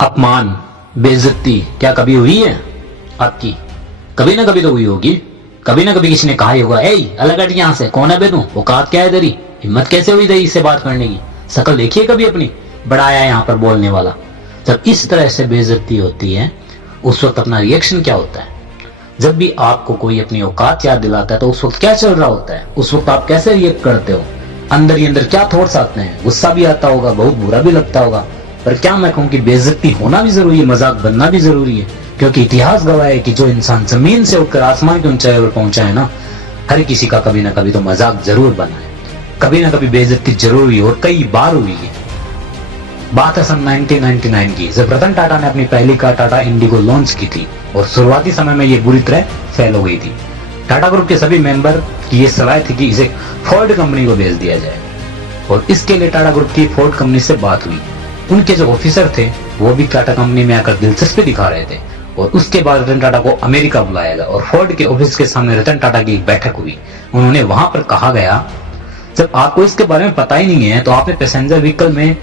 अपमान, बेइज्जती क्या कभी हुई है आपकी? कभी ना कभी तो हुई होगी। कभी ना कभी किसी ने कहा ही होगा, ए अलग हट यहाँ से, कौन है बे तू, औकात क्या है तेरी, हिम्मत कैसे हुई तेरी इससे बात करने की, शकल देखिए कभी अपनी, बड़ा आया यहाँ पर बोलने वाला। जब इस तरह से बेइज्जती होती है उस वक्त अपना रिएक्शन क्या होता है? जब भी आपको कोई अपनी औकात याद दिलाता है तो उस वक्त क्या चल रहा होता है? उस वक्त आप कैसे रिएक्ट करते हो? अंदर ही अंदर क्या थॉट्स आते हैं? गुस्सा भी आता होगा, बहुत बुरा भी लगता होगा। पर क्या मैं कहूँ कि बेइज्जती होना भी जरूरी है, मजाक बनना भी जरूरी है, क्योंकि इतिहास गवाह है कि जो इंसान जमीन से उठकर आसमान की ऊंचाई पर पहुंचा है ना, हर किसी का कभी ना कभी तो मजाक जरूर बना है, कभी ना कभी बेइज्जती जरूर हुई और कई बार हुई है। बात है सन 1999 की, जब रतन टाटा ने अपनी पहली कार टाटा इंडिगो लॉन्च की थी और शुरुआती समय में ये बुरी तरह फेल हो गई थी। टाटा ग्रुप के सभी मेंबर की ये सलाह थी कि इसे फोर्ड कंपनी को बेच दिया जाए और इसके लिए टाटा ग्रुप की फोर्ड कंपनी से बात हुई। उनके जो ऑफिसर थे वो भी टाटा कंपनी में आकर दिलचस्पी दिखा रहे थे और उसके बाद रतन टाटा को अमेरिका बुलाया गया और फोर्ड के ऑफिस के सामने रतन टाटा की एक बैठक हुई। उन्होंने वहां पर कहा गया, जब आपको इसके बारे में पता ही नहीं है तो आपने पैसेंजर व्हीकल में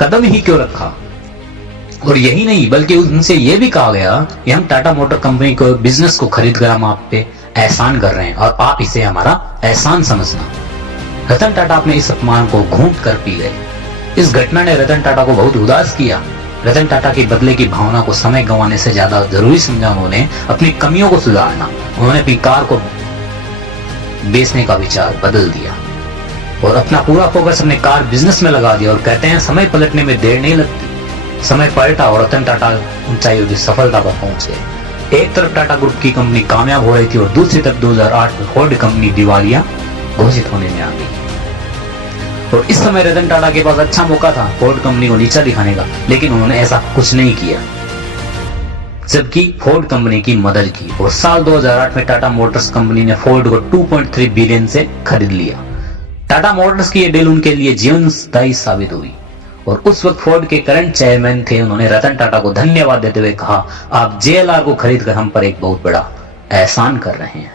कदम ही क्यों रखा? और यही नहीं बल्कि उनसे यह भी कहा गया कि हम टाटा मोटर कंपनी को बिजनेस को खरीद कर हम आप पे एहसान कर रहे हैं और आप इसे हमारा एहसान समझना। रतन टाटा अपने इस अपमान को घूंट कर पी गए। इस घटना ने रतन टाटा को बहुत उदास किया। रतन टाटा के बदले की भावना को समय गंवाने से ज्यादा जरूरी समझा उन्होंने अपनी कमियों को सुधारना। उन्होंने अपनी कार को बेचने का विचार बदल दिया और अपना पूरा फोकस अपने कार बिजनेस में लगा दिया। और कहते हैं समय पलटने में देर नहीं लगती। समय पलटा और रतन टाटा ऊंचाइयों की सफलता पर पहुंच गए। एक तरफ टाटा ग्रुप की कंपनी कामयाब हो रही थी और दूसरी तरफ 2008 में फोर्ड कंपनी दिवालिया घोषित होने में आ गई। और इस समय रतन टाटा के पास अच्छा मौका था फोर्ड कंपनी को नीचा दिखाने का, लेकिन उन्होंने ऐसा कुछ नहीं किया, जबकि फोर्ड कंपनी की मदद की। और साल 2008 में टाटा मोटर्स कंपनी ने फोर्ड को 2.3 बिलियन से खरीद लिया। टाटा मोटर्स की यह डील उनके लिए जीवनदायी साबित हुई और उस वक्त फोर्ड के करंट चेयरमैन थे। उन्होंने रतन टाटा को धन्यवाद देते हुए कहा, आप JLR को खरीदकर हम पर एक बहुत बड़ा एहसान कर रहे हैं।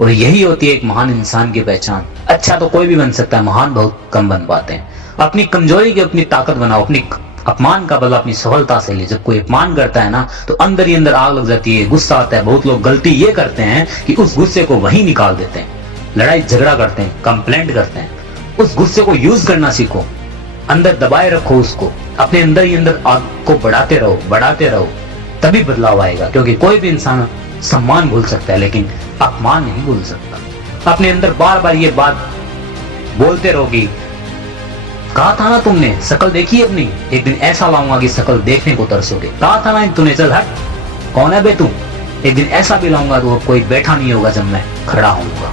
और यही होती है एक महान इंसान की पहचान। अच्छा तो कोई भी बन सकता है, महान बहुत कम बन पाते हैं। अपनी कमजोरी की अपनी ताकत बनाओ, अपनी अपमान का बदला अपनी सफलता से ले। जब कोई अपमान करता है ना तो अंदर ही अंदर आग लग जाती है, गुस्सा आता है। बहुत लोग गलती ये करते हैं कि उस गुस्से को वहीं निकाल देते हैं, लड़ाई झगड़ा करते हैं, कंप्लेंट करते हैं। उस गुस्से को यूज करना सीखो, अंदर दबाए रखो उसको, अपने अंदर ही अंदर आग को बढ़ाते रहो, तभी बदलाव आएगा। क्योंकि कोई भी इंसान सम्मान भूल सकता है लेकिन अपमान नहीं भूल सकता। अपने अंदर बार बार ये बात बोलते रहोगी, कहा था ना तुमने, शकल देखी अपनी, एक दिन ऐसा लाऊंगा कि शकल देखने को तरसोगे। कहा था ना तूने, चल हट, कौन है बे तू, एक दिन ऐसा भी लाऊंगा तो कोई बैठा नहीं होगा जब मैं खड़ा होऊंगा।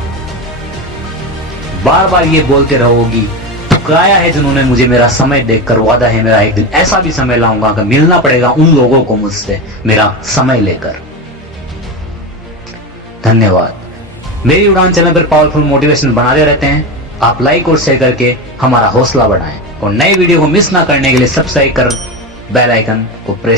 बार बार ये बोलते रहोगी, ठुकराया है जिन्होंने मुझे, मेरा समय देखकर वादा है मेरा, एक दिन ऐसा भी समय लाऊंगा कि मिलना पड़ेगा उन लोगों को मुझसे मेरा समय लेकर। धन्यवाद। मेरी उड़ान चैनल पर पावरफुल मोटिवेशन बनाते रहते हैं। आप लाइक और शेयर करके हमारा हौसला बढ़ाएं और नए वीडियो को मिस ना करने के लिए सब्सक्राइब कर बेल आइकन को प्रेस